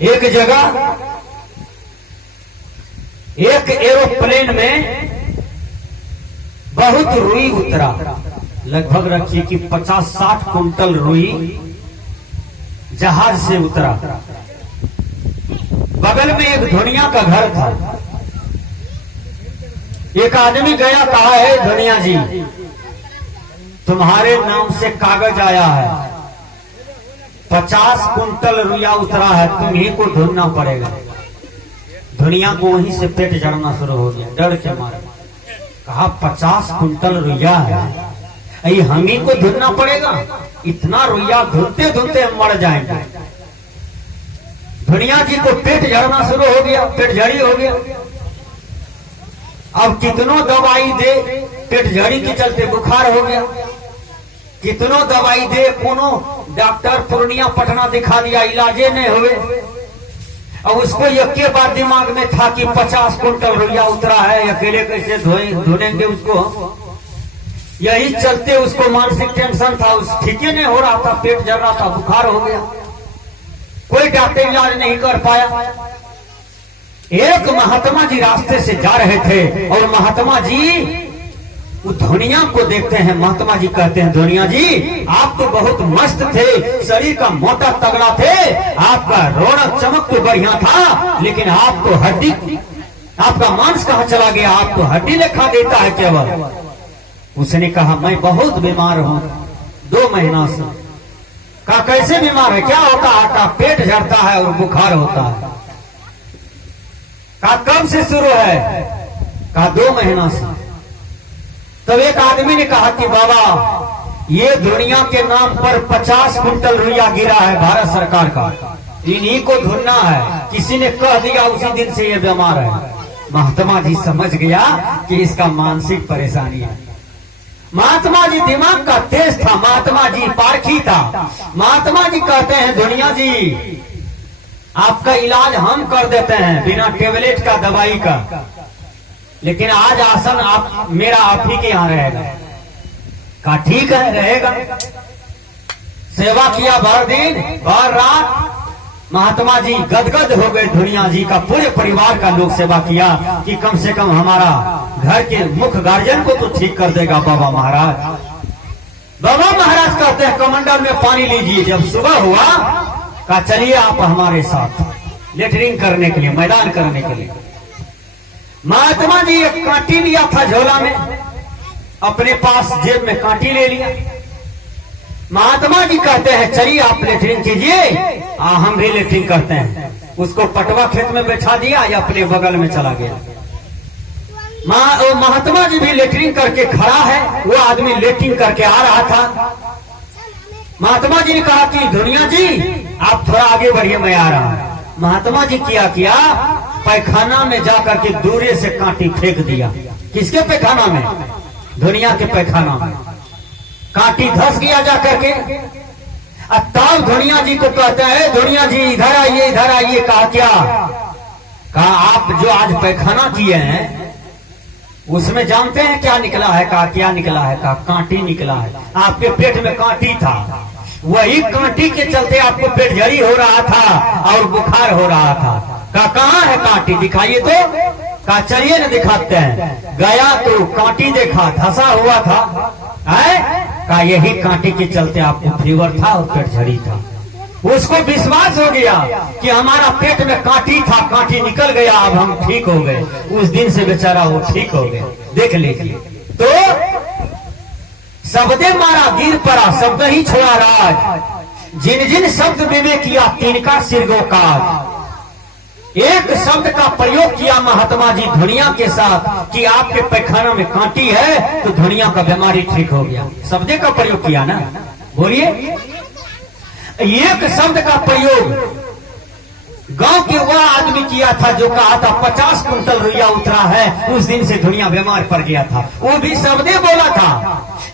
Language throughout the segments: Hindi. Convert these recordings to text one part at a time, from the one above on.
एक जगह एक एरोप्लेन में बहुत रुई उतरा, लगभग रखिए कि 50-60 कुंटल रुई जहाज से उतरा। बगल में एक धुनिया का घर था। एक आदमी गया, कहा है धुनिया जी तुम्हारे नाम से कागज आया है, 50 कुंटल रुइया उतरा है, तुम्ही को ढूंढना पड़ेगा। दुनिया को वहीं से पेट जड़ना शुरू हो गया, डर के मारे। कहा 50 कुंटल रुइया है, अरे हम ही को ढूंढना पड़ेगा, इतना रुइया ढूंढते ढूंढते हम मर जाएंगे। दुनिया जी को पेट झड़ना शुरू हो गया, पेट झड़ी हो गया। अब कितनों दवाई दे, पेट झड़ी के चलते बुखार हो गया। कितनों दवाई दे, कोनो डॉक्टर पूर्णिया पटना दिखा दिया, इलाजे नहीं हुए। अब उसको एक बात दिमाग में था कि 50 कुंटल रुइया उतरा है, अकेले कैसे ढूंढेंगे उसको। यही चलते उसको मानसिक टेंशन था, उस ठीक ही नहीं हो रहा था, पेट जल रहा था, बुखार हो गया। कोई डॉक्टर इलाज नहीं कर पाया। एक महात्मा जी रास्ते से जा रहे थे और महात्मा जी वो धुनिया को देखते हैं। महात्मा जी कहते हैं धुनिया जी आप तो बहुत मस्त थे, शरीर का मोटा तगड़ा थे, आपका रौनक चमक तो बढ़िया था, लेकिन आप तो हड्डी, आपका मांस कहाँ चला गया, आप तो हड्डी लेखा देता है केवल। उसने कहा मैं बहुत बीमार हूँ 2 महीना से। कहा कैसे बीमार है, क्या होता है? कहा पेट झड़ता है और बुखार होता है। कहा कब से शुरू है? कहा 2 महीना से। तब एक आदमी ने कहा कि बाबा ये दुनिया के नाम पर 50 कुंटल रुइया गिरा है भारत सरकार का, इन्हीं को ढूंढना है। किसी ने कह दिया उसी दिन से ये बीमार है। महात्मा जी समझ गया कि इसका मानसिक परेशानी है। महात्मा जी दिमाग का तेज था, महात्मा जी पारखी था। महात्मा जी कहते हैं दुनिया जी आपका इलाज हम कर देते हैं बिना टेबलेट का, दवाई का, लेकिन आज आसन आप मेरा आप ही के यहाँ रहेगा। कहा ठीक है रहेगा। सेवा किया भर दिन भर रात। महात्मा जी गदगद हो गए, दुनिया जी का पूरे परिवार का लोग सेवा किया कि कम से कम हमारा घर के मुख्य गार्जियन को तो ठीक कर देगा बाबा महाराज। बाबा महाराज कहते हैं कमंडल में पानी लीजिए। जब सुबह हुआ कहा चलिए आप हमारे साथ लेटरिंग करने के लिए, मैदान करने के लिए। महात्मा जी एक कांटी लिया था झोला में, अपने पास जेब में कांटी ले लिया। महात्मा जी कहते हैं चलिए आप लेटरिंग कीजिए, हम भी लेटरिंग करते हैं। उसको पटवा खेत में बैठा दिया या अपने बगल में चला गया। महात्मा जी भी लेटरिंग करके खड़ा है, वो आदमी लेटरिंग करके आ रहा था। महात्मा जी ने कहा कि दुनिया जी आप थोड़ा आगे बढ़िए, मैं आ रहा हूं। महात्मा जी किया पैखाना में जाकर के दूरे से कांटी फेंक दिया। किसके पैखाना में? दुनिया के पैखाना में। कांटी धस गया जाकर के। तब दुनिया जी को कहते हैं दुनिया जी इधर आइए, इधर आइए। कहा क्या? कहा आप जो आज पैखाना किए हैं उसमें जानते हैं क्या निकला है? कहा क्या निकला है? कहा कांटी निकला है। आपके पेट में कांटी था, वही कांटी के चलते आपको पेट झड़ी हो रहा था और बुखार हो रहा था। कहा कहाँ है कांटी, दिखाइए तो। कहा चलिए न दिखाते हैं। गया तो कांटी देखा, धसा हुआ था। कहा यही कांटी के चलते आपको फीवर था और पेट झड़ी था। उसको विश्वास हो गया कि हमारा पेट में कांटी था, कांटी निकल गया, अब हम ठीक हो गए। उस दिन से बेचारा वो ठीक हो गए। देख लीजिए तो शब्दे मारा गिर पड़ा, शब्द ही छोड़ा राज। जिन जिन शब्द विवेक किया तिनका सिरगो काज। एक शब्द का प्रयोग किया महात्मा जी दुनिया के साथ कि आपके पैखाना में कांटी है तो दुनिया का बीमारी ठीक हो गया। शब्द का प्रयोग किया ना, बोलिए। एक शब्द का प्रयोग गांव के वह आदमी किया था जो कहा था 50 कुंटल रुइया उतरा है, उस दिन से दुनिया बीमार पड़ गया था। वो भी शब्दे बोला था,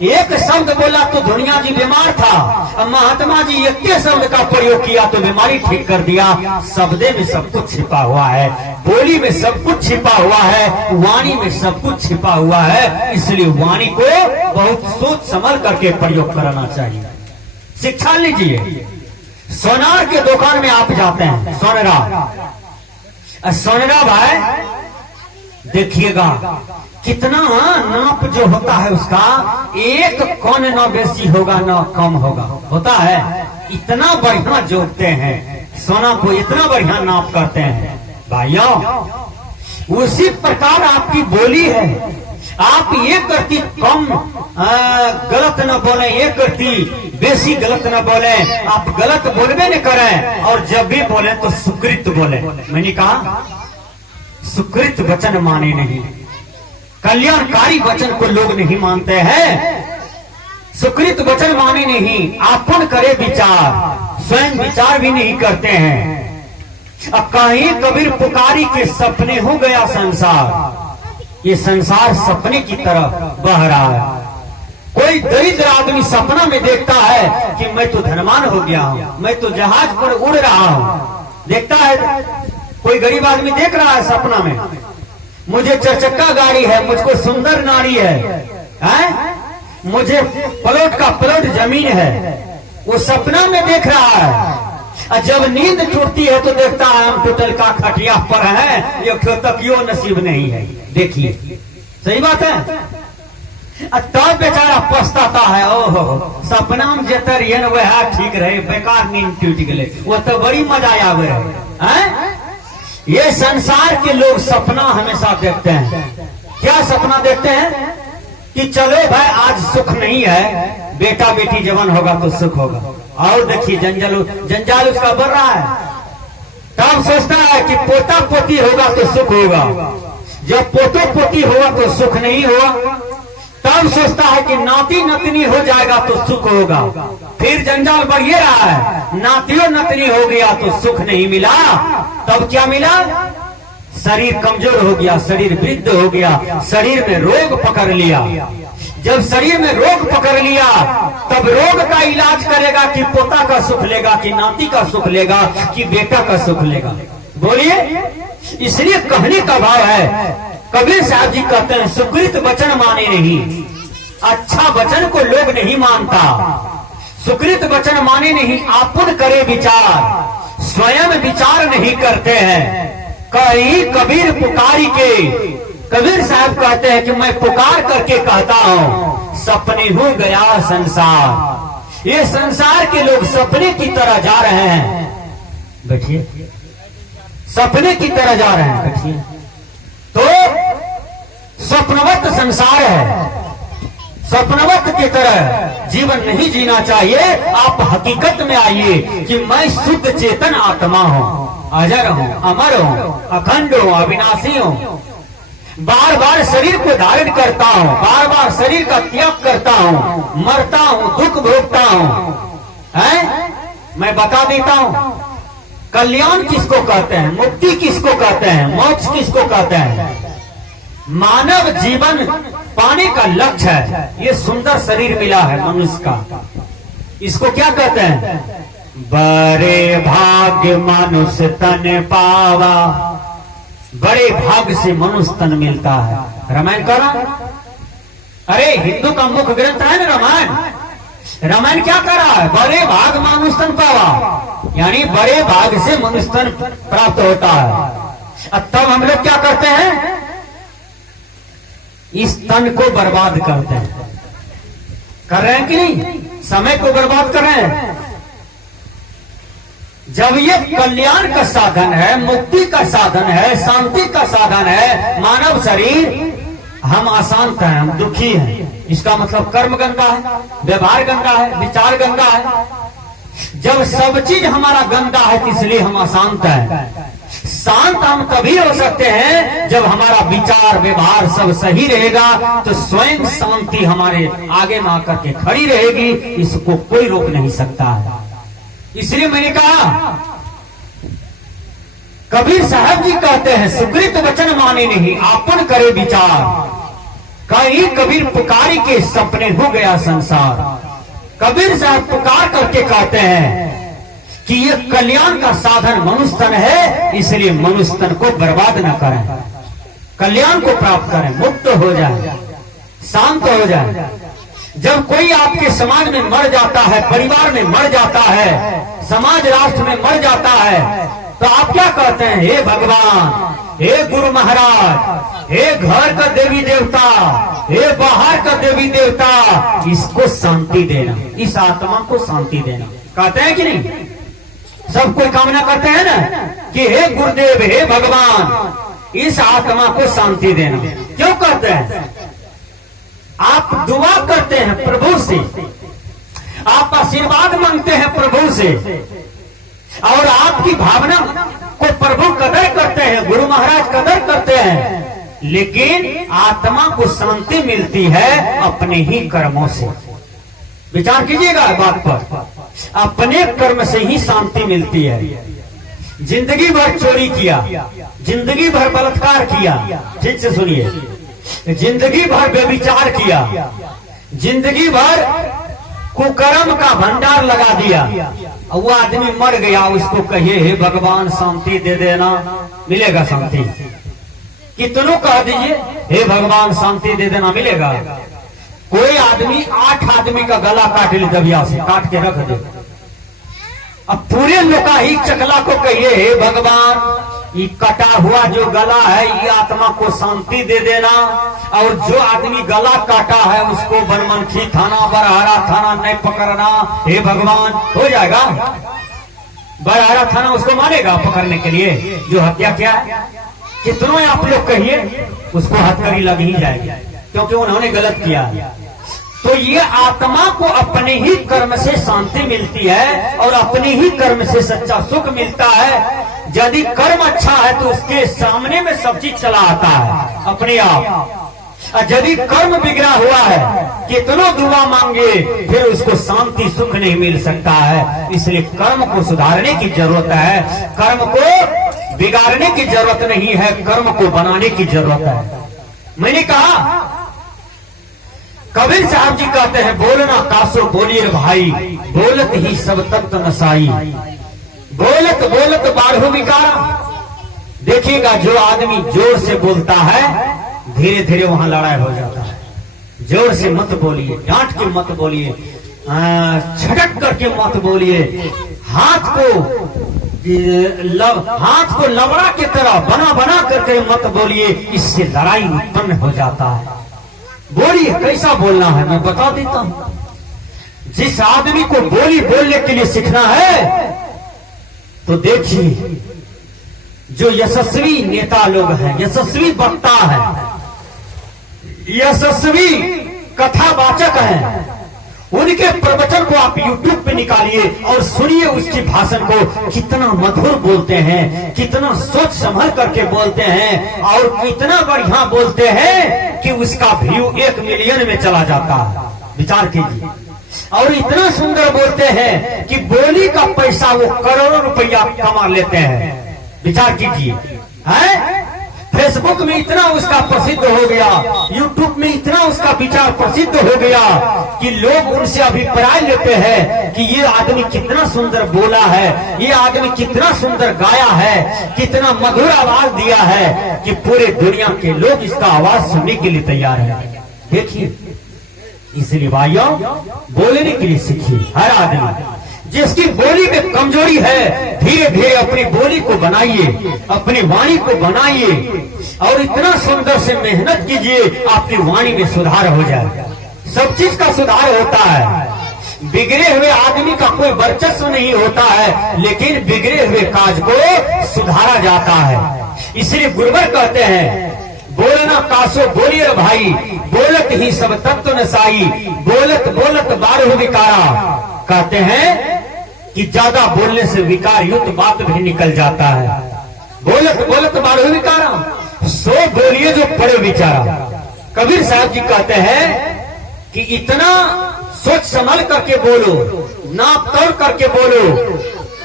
एक शब्द बोला तो दुनिया जी बीमार था। अब महात्मा जी एक शब्द का प्रयोग किया तो बीमारी ठीक कर दिया। शब्दे में सब कुछ छिपा हुआ है, बोली में सब कुछ छिपा हुआ है, वाणी में सब कुछ छिपा हुआ है। इसलिए वाणी को बहुत सोच समझ करके प्रयोग करना चाहिए। शिक्षा लीजिए, सोनार के दुकान में आप जाते हैं, सोनरा सोनरा भाई देखिएगा कितना नाप जो होता है उसका, एक कौन न बेसी होगा न कम होगा, होता है। इतना बढ़िया जोड़ते हैं सोना को, इतना बढ़िया नाप करते हैं भाइयों। उसी प्रकार आपकी बोली है, आप ये करती कम गलत न बोले, ये करती बेसी गलत न बोले, आप गलत बोलबे न करें, और जब भी बोले तो सुकृत बोले। मैंने कहा सुकृत वचन माने नहीं, कल्याणकारी वचन को लोग नहीं मानते हैं, सुकृत वचन माने नहीं, आपन करे विचार, स्वयं विचार भी नहीं करते हैं। अब कहीं कबीर पुकारी के सपने हो गया संसार, ये संसार सपने की तरफ बह रहा है। कोई दरिद्र आदमी सपना में देखता है कि मैं तो धनवान हो गया हूं, मैं तो जहाज पर उड़ रहा हूं। देखता है कोई गरीब आदमी देख रहा है सपना में, मुझे चरचक्का गाड़ी है, मुझको सुंदर नारी है? मुझे प्लॉट का प्लॉट जमीन है, वो सपना में देख रहा है। और जब नींद टूटती है तो देखता है हम टोटल का खटिया पर है, ये तकियो नसीब नहीं है। देखिए सही बात है। तब बेचारा पछताता है, ओहो सपना में जेतर वह ठीक रहे, बेकार नींद टूट गए, वो तो बड़ी मजा आवे है। ये संसार के लोग सपना हमेशा देखते हैं। क्या सपना देखते हैं कि चलो भाई आज सुख नहीं है, बेटा बेटी जवान होगा तो सुख होगा, और देखिए जंजाल उसका बढ़ रहा है। तब सोचता है कि पोता पोती होगा तो सुख होगा, जब पोतो पोती होगा तो सुख नहीं होगा। तब सोचता है कि नाती नतनी हो जाएगा तो सुख होगा, फिर जंजाल बढ़िए रहा है, नातियों नतनी हो गया तो सुख नहीं मिला। तब क्या मिला? शरीर कमजोर हो गया, शरीर वृद्ध हो गया, शरीर में रोग पकड़ लिया। जब शरीर में रोग पकड़ लिया तब रोग का इलाज करेगा कि पोता का सुख लेगा, कि नाती का सुख लेगा, कि बेटा का सुख लेगा। बोलिए, इसलिए कहने का भाव है, कबीर साहब जी कहते हैं सुकृत वचन माने नहीं। अच्छा वचन को लोग नहीं मानता, सुकृत वचन माने नहीं, आपन करे विचार, स्वयं विचार नहीं करते हैं। कहीं कबीर पुकारी के, कबीर साहब कहते हैं कि मैं पुकार करके कहता हूं सपने हो गया संसार। ये संसार के लोग सपने की तरह जा रहे हैं। बैठिए, सपने की तरह जा रहे हैं। बैठिए, तो स्वप्नवत संसार है, स्वप्नवत की तरह जीवन नहीं जीना चाहिए। आप हकीकत में आइए कि मैं शुद्ध चेतन आत्मा हूं, अजर हूं, अमर हूं, अखंड हूं, अविनाशी हूं। बार बार शरीर को धारण करता हूं, बार बार शरीर का त्याग करता हूं, मरता हूं, दुख भोगता हूं। मैं बता देता हूं कल्याण किसको कहते हैं, मुक्ति किसको कहते हैं, मोक्ष किसको कहते हैं। मानव जीवन पाने का लक्ष्य है। ये सुंदर शरीर मिला है मनुष्य का, इसको क्या कहते हैं? बड़े भाग्य मनुष्य तन पावा, बड़े भाग्य से मनुष्य तन मिलता है। रामायण करा, अरे हिंदू का मुख्य ग्रंथ है ना रामायण। रामायण क्या कर रहा है? बड़े भाग मनुष्य तन पावा, यानी बड़े भाग से मनुष्य तन प्राप्त होता है। तब हम लोग क्या करते हैं? इस तन को बर्बाद करते हैं। कर रहे हैं कि नहीं? समय को बर्बाद कर रहे हैं। जब ये कल्याण का साधन है, मुक्ति का साधन है, शांति का साधन है मानव शरीर, हम अशांत हैं, हम दुखी हैं, इसका मतलब कर्म गंदा है, व्यवहार गंदा है, विचार गंदा है। जब सब चीज हमारा गंदा है इसलिए हम अशांत हैं। शांत हम तभी हो सकते हैं जब हमारा विचार व्यवहार सब सही रहेगा, तो स्वयं शांति हमारे आगे में आकर के खड़ी रहेगी, इसको कोई रोक नहीं सकता है। इसलिए मैंने कहा कबीर साहब जी कहते हैं सुकृत वचन माने नहीं, आपन करे विचार। कहीं कबीर पुकारी के सपने हो गया संसार। कबीर साहब पुकार करके कहते हैं कि ये कल्याण का साधन मनुष्य तन है, इसलिए मनुष्य तन को बर्बाद न करें, कल्याण को प्राप्त करें, मुक्त हो जाए, शांत हो जाए। जब कोई आपके समाज में मर जाता है, परिवार में मर जाता है, समाज राष्ट्र में मर जाता है, तो आप क्या कहते हैं? हे भगवान, हे गुरु महाराज, हे घर का देवी देवता, हे बाहर का देवी देवता, इसको शांति देना, इस आत्मा को शांति देना। कहते हैं कि नहीं? सब कोई कामना करते हैं ना कि हे गुरुदेव, हे भगवान, इस आत्मा को शांति देना। क्यों कहते हैं? आप दुआ करते हैं प्रभु से, आप आशीर्वाद मांगते हैं प्रभु से, और आपकी भावना को प्रभु कदर करते हैं, गुरु महाराज कदर करते हैं, लेकिन आत्मा को शांति मिलती है अपने ही कर्मों से। विचार कीजिएगा बात पर, अपने कर्म से ही शांति मिलती है। जिंदगी भर चोरी किया, जिंदगी भर बलात्कार किया, ठीक से सुनिए, जिंदगी भर व्यभिचार किया, जिंदगी भर कुकर्म का भंडार लगा दिया, वो आदमी मर गया, उसको कहिए हे भगवान शांति दे देना, मिलेगा शांति? कितनों कह दीजिए हे भगवान शांति दे देना, मिलेगा? कोई आदमी 8 आदमी का गला काट ले, दबिया से काट के रख दे। अब पूरे लोका ही चकला को कहिए हे भगवान, ये कटा हुआ जो गला है, ये आत्मा को शांति दे देना, और जो आदमी गला काटा है उसको बनमनखी थाना, बरहारा थाना नहीं पकड़ना, हे भगवान, हो जाएगा? बरहारा थाना उसको मानेगा पकड़ने के लिए जो हत्या किया है? कितनों आप लोग कहिए उसको हथकड़ी लग ही जाएगी, क्योंकि उन्होंने गलत किया। तो ये आत्मा को अपने ही कर्म से शांति मिलती है, और अपने ही कर्म से सच्चा सुख मिलता है। यदि कर्म अच्छा है तो उसके सामने में सब चीज चला आता है अपने आप। और यदि कर्म बिगड़ा हुआ है, कितनों दुआ मांगे फिर उसको शांति सुख नहीं मिल सकता है। इसलिए कर्म को सुधारने की जरूरत है, कर्म को बिगाड़ने की जरूरत नहीं है, कर्म को बनाने की जरूरत है। मैंने कहा, कबीर साहब जी कहते हैं, बोलना कासो बोलिए भाई, बोलत ही सब तत्व नसाई, बोलत बोलत बारहो विकारा। देखिएगा, जो आदमी जोर से बोलता है धीरे धीरे वहां लड़ाई हो जाता है। जोर से मत बोलिए, डांट के मत बोलिए, छटक करके मत बोलिए, हाथ को लवड़ा की तरह बना बना करके मत बोलिए, इससे लड़ाई उत्पन्न हो जाता है। बोलिए, कैसा बोलना है मैं बता देता हूं। जिस आदमी को बोली बोलने के लिए सीखना है, तो देखिए जो यशस्वी नेता लोग हैं, यशस्वी वक्ता है, यशस्वी कथावाचक हैं, उनके प्रवचन को आप YouTube पे निकालिए और सुनिए उसकी भाषण को। कितना मधुर बोलते हैं, कितना सोच संभल करके बोलते हैं, और कितना बढ़िया बोलते हैं कि उसका व्यू 1 मिलियन में चला जाता है। विचार कीजिए। और इतना सुंदर बोलते हैं कि बोली का पैसा वो करोड़ों रुपया कमा लेते हैं। विचार कीजिए, है? फेसबुक में इतना उसका प्रसिद्ध हो गया, यूट्यूब में इतना उसका विचार प्रसिद्ध हो गया कि लोग उनसे अभिप्राय लेते हैं कि ये आदमी कितना सुंदर बोला है, ये आदमी कितना सुंदर गाया है, कितना मधुर आवाज दिया है, कि पूरे दुनिया के लोग इसका आवाज सुनने के लिए तैयार है। देखिए, इसलिए भाइयों, बोलने के लिए सीखिए। हर आदमी जिसकी बोली में कमजोरी है, धीरे धीरे अपनी बोली को बनाइए, अपनी वाणी को बनाइए, और इतना सुंदर से मेहनत कीजिए, आपकी वाणी में सुधार हो जाए। सब चीज का सुधार होता है। बिगड़े हुए आदमी का कोई वर्चस्व नहीं होता है, लेकिन बिगड़े हुए काज को सुधारा जाता है। इसलिए गुरुवर कहते हैं, बोलना कासो बोलिए भाई, बोलत ही सब तत्व नसाई, बोलत बोलत बारहो विकारा। कहते हैं कि ज्यादा बोलने से विकार युक्त बात भी निकल जाता है। बोलत बोलत बारहो विकारा, सो बोलिए जो पड़े विचारा। कबीर साहब जी कहते हैं कि इतना सोच संभल करके बोलो, नाप तोड़ करके बोलो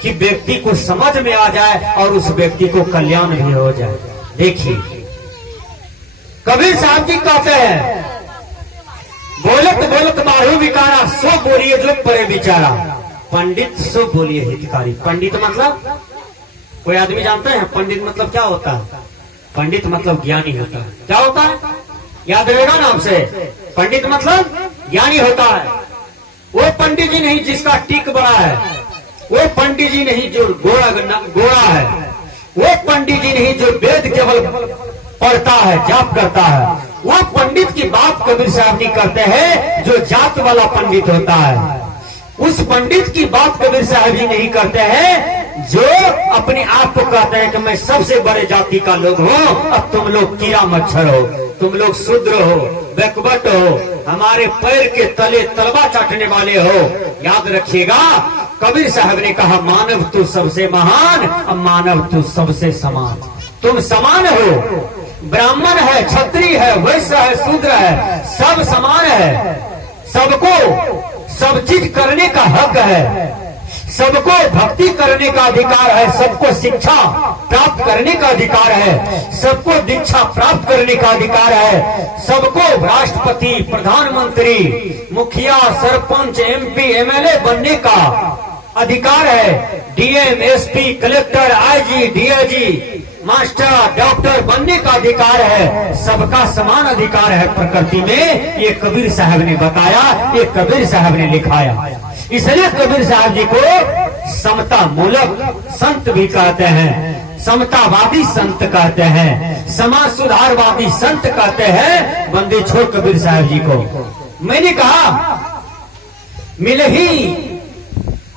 कि व्यक्ति को समझ में आ जाए और उस व्यक्ति को कल्याण भी हो जाए। देखिए, कबीर साहब जी कहते हैं, बोलत बोलत बारहो विकारा, सो बोलिए जो पड़े विचारा। पंडित सो बोलिए हितकारी। पंडित मतलब, कोई आदमी जानते हैं पंडित मतलब क्या होता है? पंडित मतलब ज्ञानी होता है। क्या होता है? याद रहेगा नाम से। पंडित मतलब ज्ञानी होता है। वो पंडित जी नहीं जिसका टिक बड़ा है, वो पंडित जी नहीं जो गोरा है, वो पंडित जी नहीं जो वेद केवल पढ़ता है, जाप करता है। वो पंडित की बात कबीर साहब नहीं करते हैं जो जात वाला पंडित होता है। उस पंडित की बात कबीर साहब ही नहीं करते हैं जो अपने आप को कहते हैं कि मैं सबसे बड़े जाति का लोग हूँ। अब तुम लोग कीड़ा मच्छर हो, तुम लोग शूद्र हो, बैकवर्ड हो, हमारे पैर के तले तलवा चाटने वाले हो। याद रखिएगा, कबीर साहब ने कहा मानव तू सबसे महान, अब मानव तू सबसे समान। तुम समान हो, ब्राह्मण है, क्षत्रिय है, वैश्य है, शूद्र है, सब समान है। सबको सब चीज करने का हक है, सबको भक्ति करने का अधिकार है, सबको शिक्षा प्राप्त करने का अधिकार है, सबको दीक्षा प्राप्त करने का अधिकार है, सबको राष्ट्रपति, प्रधानमंत्री, मुखिया, सरपंच, MP, MLA बनने का अधिकार है। DM, SP, collector, IG, DIG, master, doctor बनने का अधिकार है। सबका समान अधिकार है प्रकृति में। ये कबीर साहब ने बताया, ये कबीर साहब ने लिखाया। इसलिए कबीर साहब जी को समता मूलक संत भी कहते हैं, समतावादी संत कहते हैं, समाज सुधारवादी संत कहते हैं। बंदे छोड़ कबीर साहब जी को। मैंने कहा मिले ही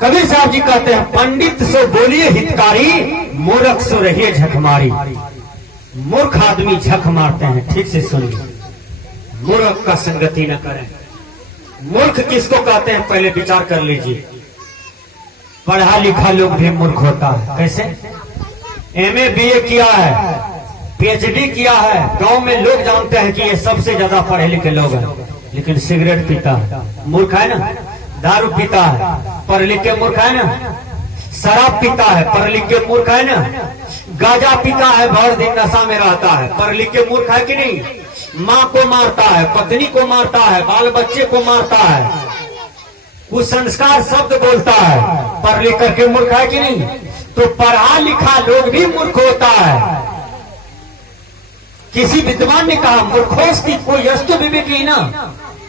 कबीर साहब जी कहते हैं पंडित सो बोलिए हितकारी, मूर्ख सो रहिए झकमारी। मूर्ख आदमी झक मारते हैं, ठीक से सुनिए, मूर्ख का संगति न करें। मूर्ख किसको कहते हैं पहले विचार कर लीजिए। पढ़ा लिखा लोग भी मूर्ख होता है। कैसे? MA BA किया है, PhD किया है, गांव में लोग जानते हैं कि ये सबसे ज्यादा पढ़े लिखे लोग हैं, लेकिन सिगरेट पीता है, मूर्ख है ना। दारू पीता है, पढ़ लिख के मूर्ख है ना। शराब पीता है, पढ़ लिख के मूर्ख है ना। गांजा पीता है, भर दिन नशा में रहता है, पढ़ लिख के मूर्ख है कि नहीं। माँ को मारता है, पत्नी को मारता है, बाल बच्चे को मारता है, कुसंस्कार शब्द बोलता है, पढ़ लिख करके मूर्ख है कि नहीं। तो पढ़ा लिखा लोग भी मूर्ख होता है। किसी विद्वान ने कहा मूर्खोस्ति कोई अस्तु विवेकहीन।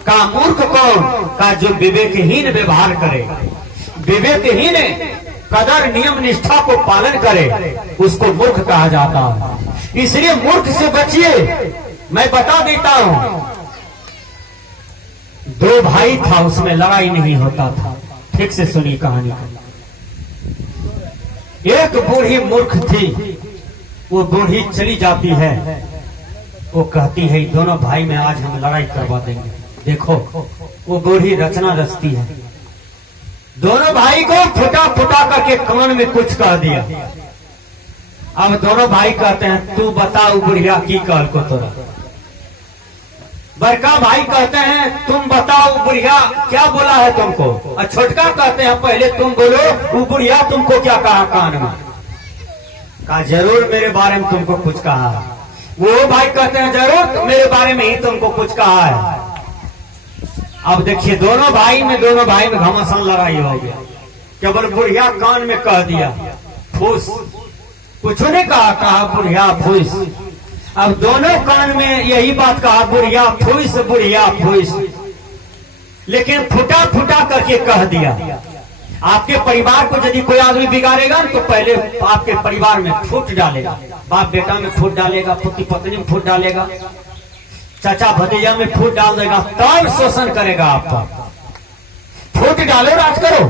कहा मूर्ख कौन? कहा जो विवेकहीन व्यवहार करे, विवेकहीन कदर नियम निष्ठा को पालन करे, उसको मूर्ख कहा जाता है। इसलिए मूर्ख से बचिए। मैं बता देता हूं, 2 भाई था, उसमें लड़ाई नहीं होता था। ठीक से सुनिए कहानी को। एक बूढ़ी मूर्ख थी, वो बूढ़ी चली जाती है, वो कहती है दोनों भाई में आज हम लड़ाई करवा देंगे। देखो वो बूढ़ी रचना रचती है, दोनों भाई को फुटा फुटा करके कान में कुछ कह दिया। अब दोनों भाई कहते हैं तू बताओ बुढ़िया की कहल को तोरा। बड़का भाई कहते हैं तुम बताओ बुढ़िया क्या बोला है तुमको। और छोटका कहते हैं पहले तुम बोलो, वो बुढ़िया तुमको क्या कहा कान में। कहा जरूर मेरे बारे में तुमको कुछ कहा है। वो भाई कहते हैं जरूर मेरे बारे में ही तुमको कुछ कहा है। अब देखिए दोनों भाई में घमासान लड़ाई हो गया। केवल बुढ़िया कान में कह दिया फूस, कुछ ने कहा बुढ़िया फूस। अब दोनों कान में यही बात कहा बुढ़िया फूस बुढ़िया फूस, लेकिन फुटा फुटा करके कह दिया। आपके परिवार को यदि कोई आदमी बिगाड़ेगा तो पहले आपके परिवार में फूट डालेगा, बाप बेटा में फूट डालेगा, पति पत्नी में फूट डालेगा, चाचा भतीजा में फूट डाल देगा, तब शोषण करेगा आपका। फूट डालो राज करो।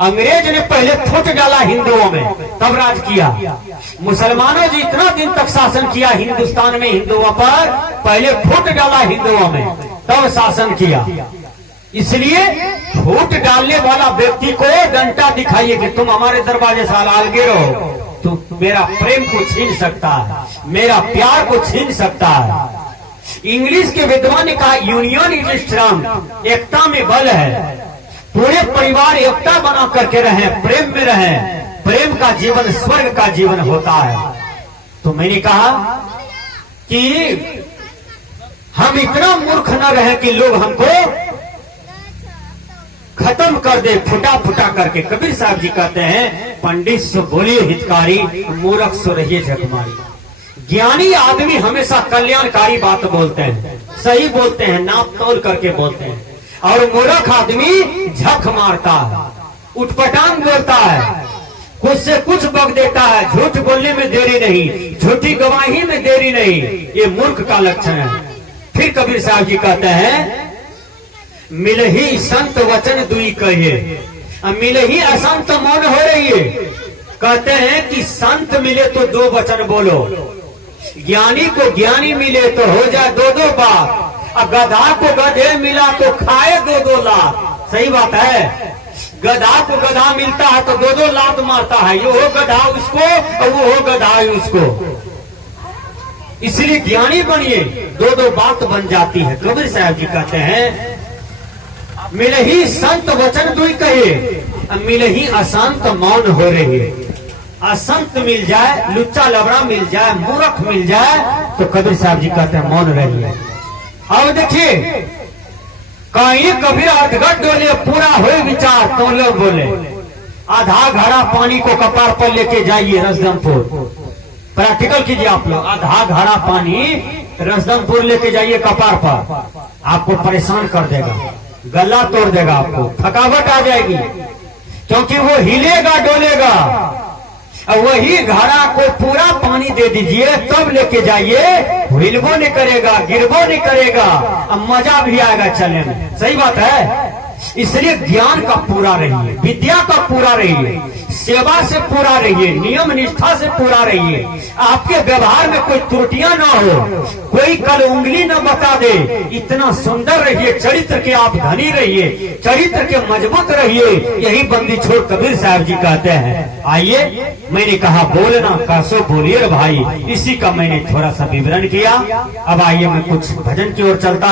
अंग्रेज ने पहले फूट डाला हिंदुओं में, तब राज किया। मुसलमानों ने इतना दिन तक शासन किया हिंदुस्तान में हिंदुओं पर, पहले फूट डाला हिंदुओं में, तब शासन किया। इसलिए फूट डालने वाला व्यक्ति को डंडा दिखाइए कि तुम हमारे दरवाजे से हलाल गिरो, तो मेरा प्रेम को छीन सकता है, मेरा प्यार को छीन सकता है। इंग्लिश के विद्वान ने कहा यूनियन इज स्ट्रांग, एकता में बल है। पूरे परिवार एकता बना करके रहे, प्रेम में रहे, प्रेम का जीवन स्वर्ग का जीवन होता है। तो मैंने कहा कि हम इतना मूर्ख न रहे कि लोग हमको खत्म कर दे फुटा फुटा करके। कबीर साहब जी कहते हैं पंडित सो बोलिए हितकारी, मूर्ख सो रहिए झकमारी। ज्ञानी आदमी हमेशा कल्याणकारी बात बोलते हैं, सही बोलते हैं, नाप तोल करके बोलते हैं। और मूर्ख आदमी झक मारता है, उठपटांग बोलता है, कुछ से कुछ बक देता है, झूठ बोलने में देरी नहीं, झूठी गवाही में देरी नहीं, ये मूर्ख का लक्षण है। फिर कबीर साहब जी कहते हैं, मिलही संत वचन दुई कहे, मिलही असंत मौन हो रही है। कहते हैं कि संत मिले तो दो वचन बोलो, ज्ञानी को ज्ञानी मिले तो हो जाए दो दो बात, अब गधा को गधे मिला तो खाए दो दो लात। सही बात है, गधा को गधा मिलता है तो दो दो लात मारता है, ये हो गधा उसको और वो हो गधा उसको। इसलिए ज्ञानी बनिए, दो दो बात बन जाती है। कबीर साहब जी कहते हैं, मिलही संत वचन दुई कहे, मिलही असंत मौन हो रही है। असंत मिल जाए, लुच्चा लबड़ा मिल जाए, मूर्ख मिल जाए तो कबीर साहब जी कहते हैं मौन रहिए। अब देखिए, कहीं कबीर अधगट डोले पूरा हुए विचार तो लोग बोले, आधा घड़ा पानी को कपार पर लेके जाइए रसदमपुर। प्रैक्टिकल कीजिए आप लोग, आधा घड़ा पानी रसदमपुर लेके जाइए कपार पर, आपको परेशान कर देगा, गला तोड़ देगा, आपको थकावट आ जाएगी, क्योंकि वो हिलेगा डोलेगा। अब वही घड़ा को पूरा पानी दे दीजिए, तब लेके जाइए, हिलबो नहीं करेगा, गिरबो नहीं करेगा, अब मजा भी आएगा चलने में। सही बात है। इसलिए ज्ञान का पूरा रहिए, विद्या का पूरा रहिए, सेवा से पूरा रहिए, नियम निष्ठा से पूरा रहिए। आपके व्यवहार में कोई त्रुटियां ना हो, कोई कल उंगली न बता दे, इतना सुंदर रहिए, चरित्र के आप धनी रहिए, चरित्र के मजबूत रहिए। यही बंदी छोड़ कबीर साहब जी कहते हैं। आइए, मैंने कहा बोलना कासो बोलिए भाई, इसी का मैंने थोड़ा सा विवरण किया। अब आइए मैं कुछ भजन की ओर चलता